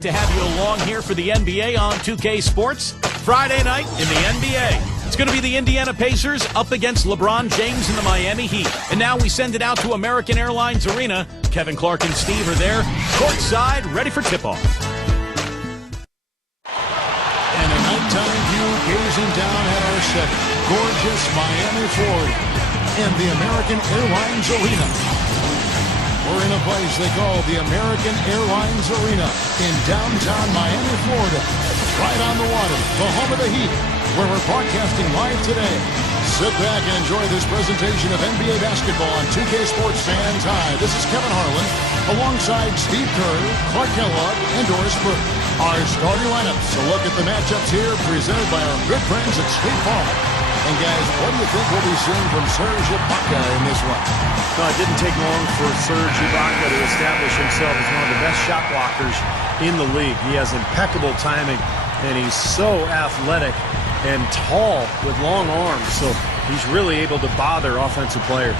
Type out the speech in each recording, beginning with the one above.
To have you along here for the NBA on 2K Sports. Friday night in the NBA. It's going to be the Indiana Pacers up against LeBron James and the Miami Heat. And now we send it out to American Airlines Arena. Kevin Clark and Steve are there, courtside, ready for tip-off. And a nighttime view gazing down at our setting. Gorgeous Miami, Florida, and the American Airlines Arena. We're in a place they call the American Airlines Arena in downtown Miami, Florida. Right on the water, the home of the Heat, where we're broadcasting live today. Sit back and enjoy this presentation of NBA basketball on 2K Sports Fans. Hi, this is Kevin Harlan, alongside Steve Kerr, Clark Kellogg, and Doris Burke. Our starting lineups. A look at the matchups here, presented by our good friends at State Farm. And guys, what do you think we'll be seeing from Serge Ibaka in this one? No, it didn't take long for Serge Ibaka to establish himself as one of the best shot blockers in the league. He has impeccable timing, and he's so athletic and tall with long arms, so he's really able to bother offensive players.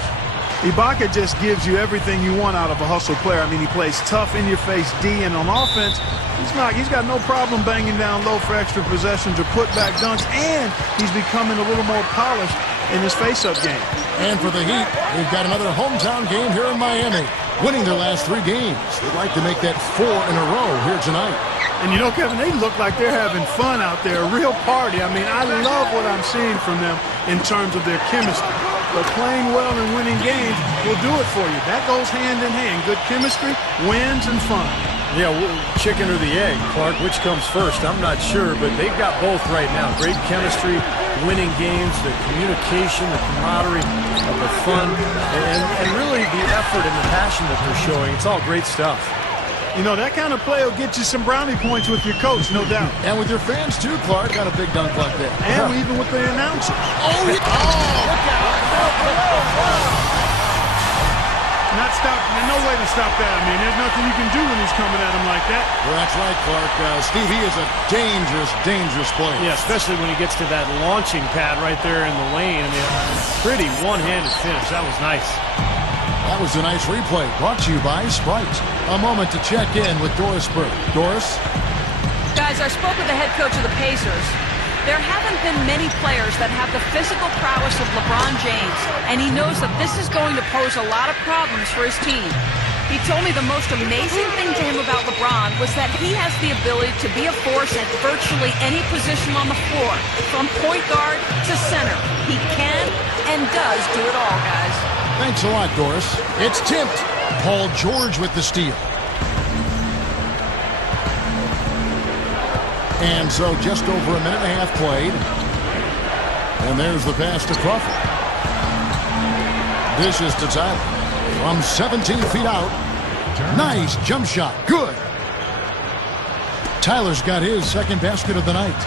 Ibaka just gives you everything you want out of a hustle player. I mean, he plays tough, in-your-face D, and on offense, he's got no problem banging down low for extra possessions or put-back dunks, and he's becoming a little more polished in his face-up game. And for the Heat, we've got another hometown game here in Miami, winning their last 3 games. They'd like to make that 4 in a row here tonight. And you know, Kevin, they look like they're having fun out there, a real party. I mean, I love what I'm seeing from them in terms of their chemistry. But playing well and winning games will do it for you. That goes hand in hand. Good chemistry, wins, and fun. Yeah, chicken or the egg, Clark, which comes first? I'm not sure, but they've got both right now. Great chemistry, winning games, the communication, the camaraderie, the fun, and really the effort and the passion that they're showing. It's all great stuff. You know, that kind of play will get you some brownie points with your coach, no doubt. And with your fans, too, Clark. Got a big dunk like that. And even with the announcers. Oh, look out. Not stop. There's no way to stop that. I mean, there's nothing you can do when he's coming at him like that. Well, that's right, Clark. Steve, he is a dangerous, dangerous player. Yeah, especially when he gets to that launching pad right there in the lane. I mean, pretty one-handed finish. That was nice. That was a nice replay, brought to you by Sprite. A moment to check in with Doris Burke. Doris? Guys, I spoke with the head coach of the Pacers. There haven't been many players that have the physical prowess of LeBron James, and he knows that this is going to pose a lot of problems for his team. He told me the most amazing thing to him about LeBron was that he has the ability to be a force at virtually any position on the floor, from point guard to center. He can and does do it all, guys. Thanks a lot, Doris. It's tipped. Paul George with the steal. And so just over a minute and a half played. And there's the pass to Crawford. Dishes to Tyler. From 17 feet out. Nice jump shot. Good. Tyler's got his second basket of the night.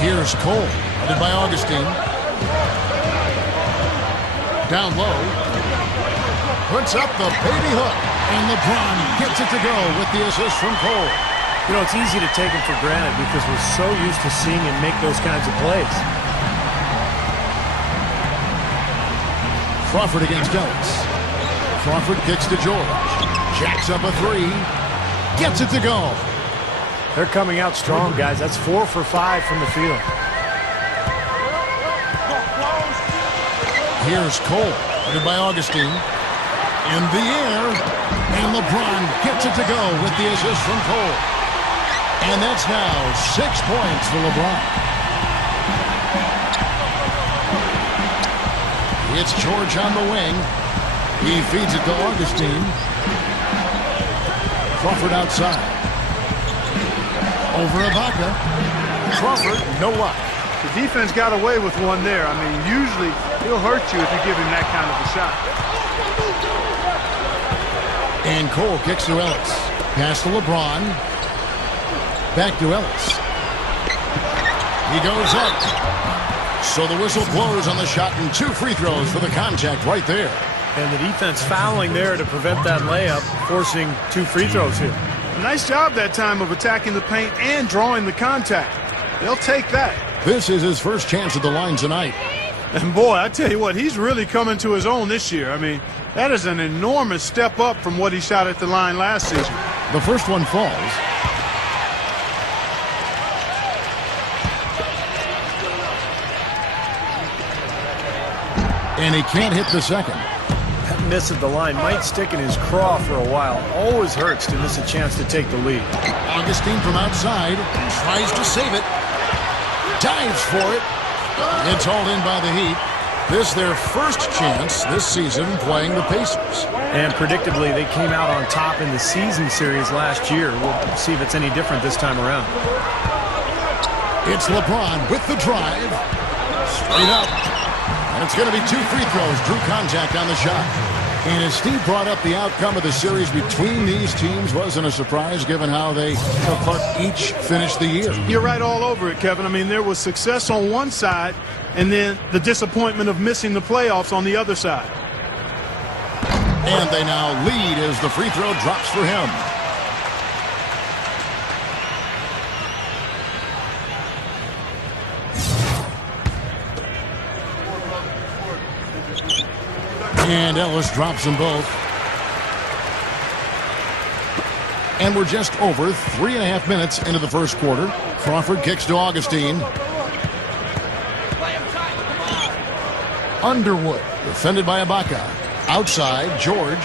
Here's Cole. Headed by Augustine. Down low. Puts up the baby hook. And LeBron gets it to go with the assist from Cole. You know, it's easy to take him for granted because we're so used to seeing him make those kinds of plays. Crawford against Ellis. Crawford kicks to George. Jacks up a 3. Gets it to go. They're coming out strong, guys. That's 4 for 5 from the field. Here's Cole. Headed by Augustine. In the air. And LeBron gets it to go with the assist from Cole. And that's now 6 points for LeBron. It's George on the wing. He feeds it to Augustine. Crawford outside. Over Ibaka. Crawford, no luck. The defense got away with one there. I mean, usually he'll hurt you if you give him that kind of a shot. And Cole kicks to Ellis. Pass to LeBron. Back to Ellis. He goes up. So the whistle blows on the shot and 2 free throws for the contact right there. And the defense fouling there to prevent that layup, forcing 2 free throws here. Nice job that time of attacking the paint and drawing the contact. They'll take that. This is his first chance at the line tonight. And boy, I tell you what, he's really coming to his own this year. I mean, that is an enormous step up from what he shot at the line last season. The first one falls. And he can't hit the second. That miss at the line might stick in his craw for a while. Always hurts to miss a chance to take the lead. Augustine from outside tries to save it. Dives for it. It's hauled in by the Heat. This their first chance this season playing the Pacers. And predictably, they came out on top in the season series last year. We'll see if it's any different this time around. It's LeBron with the drive. Straight up. And it's going to be 2 free throws. Drew contact on the shot. And as Steve brought up, the outcome of the series between these teams wasn't a surprise given how they each finished the year. You're right all over it, Kevin. I mean, there was success on one side and then the disappointment of missing the playoffs on the other side. And they now lead as the free throw drops for him. And Ellis drops them both. And we're just over 3.5 minutes into the first quarter. Crawford kicks to Augustine. Underwood, defended by Ibaka. Outside, George.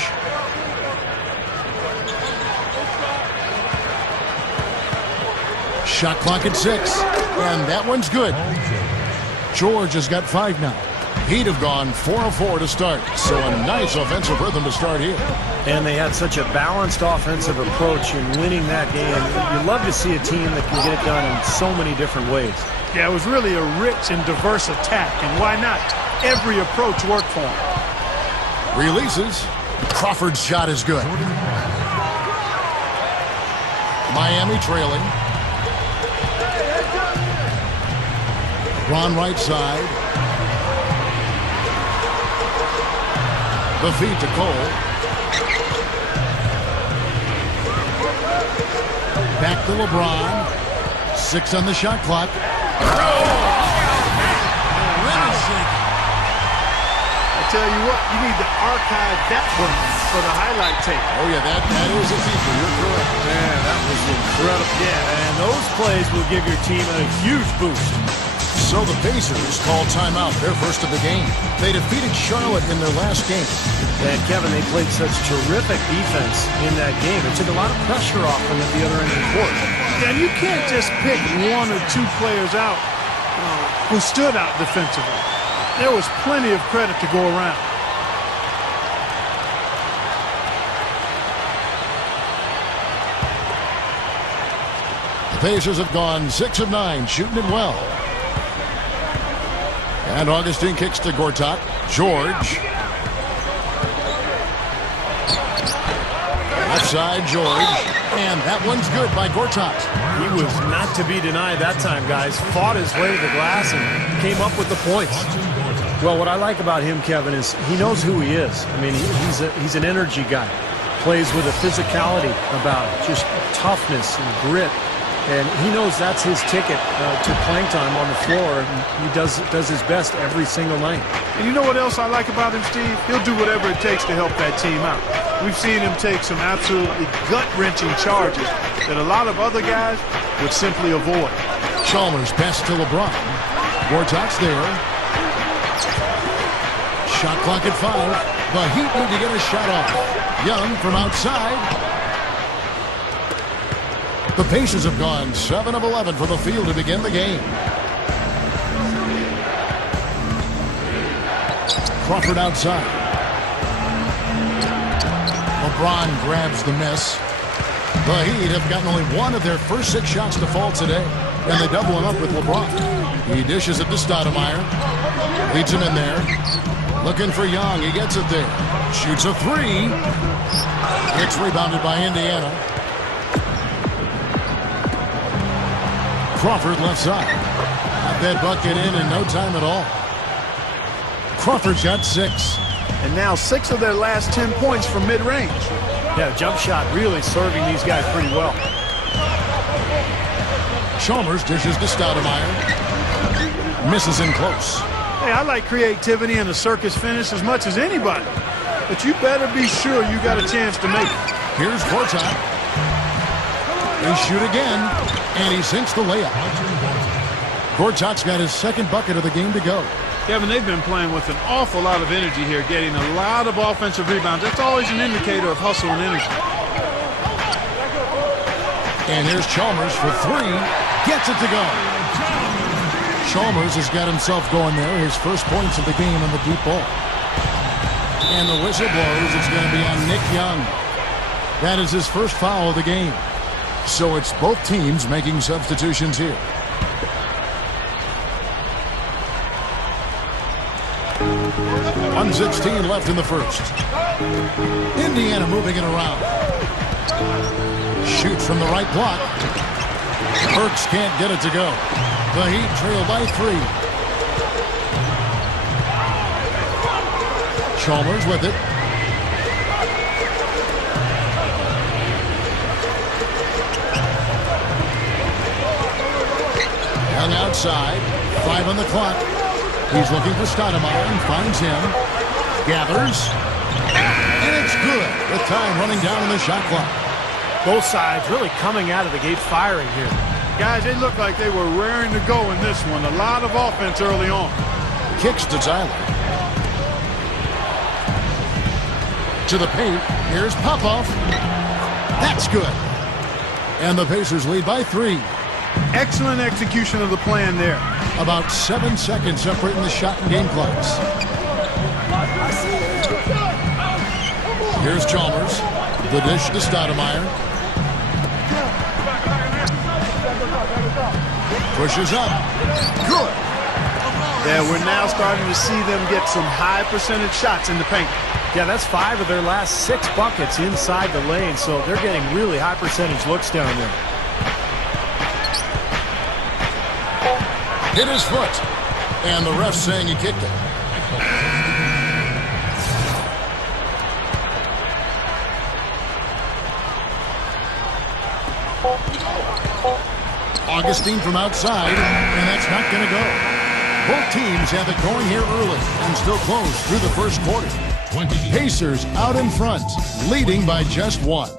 Shot clock at 6. And that one's good. George has got 5 now. He'd have gone 4 of 4 to start. So a nice offensive rhythm to start here. And they had such a balanced offensive approach in winning that game. You love to see a team that can get it done in so many different ways. Yeah, it was really a rich and diverse attack. And why not? Every approach worked for him. Releases. Crawford's shot is good. Miami trailing. LeBron right side. The feed to Cole. Back to LeBron. 6 on the shot clock. I tell you what, you need to archive that one for the highlight tape. Oh, yeah, that is a feature. You're correct. Man, that was incredible. Yeah, and those plays will give your team a huge boost. So the Pacers call timeout, their first of the game. They defeated Charlotte in their last game. And Kevin, they played such terrific defense in that game. It took a lot of pressure off them at the other end of the court. Yeah, and you can't just pick 1 or 2 players out who stood out defensively. There was plenty of credit to go around. The Pacers have gone 6 of 9, shooting it well. And Augustine kicks to Gortat. George. Left side, George. And that one's good by Gortat. He was not to be denied that time, guys. Fought his way to the glass and came up with the points. Well, what I like about him, Kevin, is he knows who he is. I mean, he's an energy guy. Plays with a physicality about it. Just toughness and grit. And he knows that's his ticket to playing time on the floor. And he does his best every single night. And you know what else I like about him, Steve? He'll do whatever it takes to help that team out. We've seen him take some absolutely gut-wrenching charges that a lot of other guys would simply avoid. Chalmers pass to LeBron. Gortat's there. Shot clock at 5. The Heat need to get a shot off. Young from outside. The Pacers have gone 7 of 11 from the field to begin the game. Crawford outside. LeBron grabs the miss. The Heat have gotten only 1 of their first 6 shots to fall today, and they double him up with LeBron. He dishes it to Stoudemire. Leads him in there. Looking for Young. He gets it there. Shoots a 3. It's rebounded by Indiana. Crawford left side. Got that bucket in no time at all. Crawford's got 6. And now 6 of their last 10 points from mid-range. Yeah, jump shot really serving these guys pretty well. Chalmers dishes to Stoudemire. Misses in close. Hey, I like creativity and a circus finish as much as anybody. But you better be sure you got a chance to make it. Here's Korczak. They shoot again, and he sinks the layup. Korczak's got his second bucket of the game to go. Kevin, they've been playing with an awful lot of energy here, getting a lot of offensive rebounds. That's always an indicator of hustle and energy. And here's Chalmers for three. Gets it to go. Chalmers has got himself going there. His first points of the game on the deep ball. And the whistle blows. It's going to be on Nick Young. That is his first foul of the game. So it's both teams making substitutions here. .116 left in the first. Indiana moving it around. Shoots from the right block. Burks can't get it to go. The Heat trail by 3. Chalmers with it. Young outside. 5 on the clock. He's looking for Stoudemire and finds him. Gathers. And it's good. With time running down on the shot clock. Both sides really coming out of the gate firing here. Guys, they look like they were raring to go in this one. A lot of offense early on. Kicks to Tyler. To the paint. Here's Popov. That's good. And the Pacers lead by 3. Excellent execution of the plan there. About 7 seconds separating the shot and game clocks. Here's Chalmers. The dish to Stoudemire. Pushes up. Good. Yeah, we're now starting to see them get some high percentage shots in the paint. Yeah, that's 5 of their last 6 buckets inside the lane, so they're getting really high percentage looks down there. Hit his foot. And the ref saying he kicked it. Augustine from outside, and that's not going to go. Both teams have it going here early and still close through the first quarter. Pacers out in front, leading by just 1.